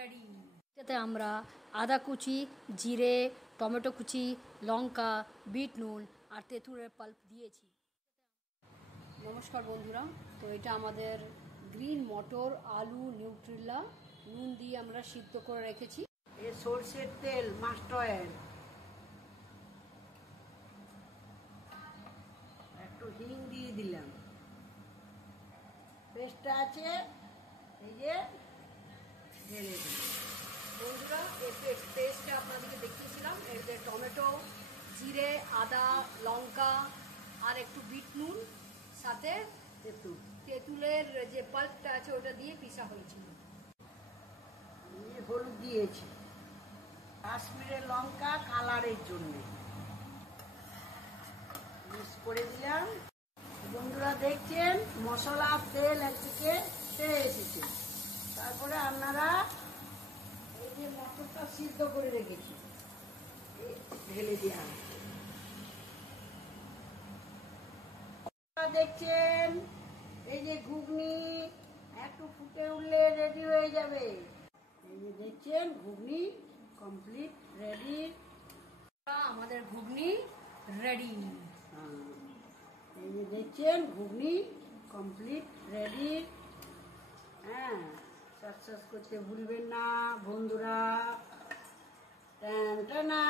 Ready. এটাতে আমরা আদা কুচি, জিরে, টমেটো কুচি, লঙ্কা, বিট নুন আর তেঁতুলের পাল্প দিয়েছি। নমস্কার বন্ধুরা, তো এটা আমাদের গ্রিন মটর, আলু, নিউট্রিলা নুন দিয়ে আমরা সিদ্ধ করে রেখেছি। এ সরষের তেল, মাস্টার অয়েল, একটু হিং দিয়ে দিলাম। পেস্টটা আছে, এই যে ঢেলে দিলাম। বন্ধুরা, এই পেস্টটা আপনাদেরকে দেখিয়েছিলাম। এতে টমেটো, জিরে, আদা, লঙ্কা আর একটু বিট নুন, সাথে তেঁতুলের যে পাল্পটা আছে ওটা দিয়ে পিসা হয়েছিল। হলুদ দিয়েছি, কাশ্মীরের লঙ্কা কালারের জন্য মিক্স করে দিলাম। বন্ধুরা দেখছেন মশলা তেল একদিকে ছেড়ে এসেছে। তারপরে আপনারা এই যে মটরটা সিদ্ধ করে রেখেছি ঢেলে দেওয়া। দেখছেন এই যে ঘুগনি একটু ফুটে উঠলে রেডি হয়ে যাবে। এই যে দেখছেন ঘুগনি কমপ্লিট রেডি। আমাদের ঘুগনি রেডি। এই যে দেখছেন ঘুগনি কমপ্লিট রেডি। হ্যাঁ, সাবস্ক্রাইব করতে ভুলবেন না বন্ধুরা। টান টানা।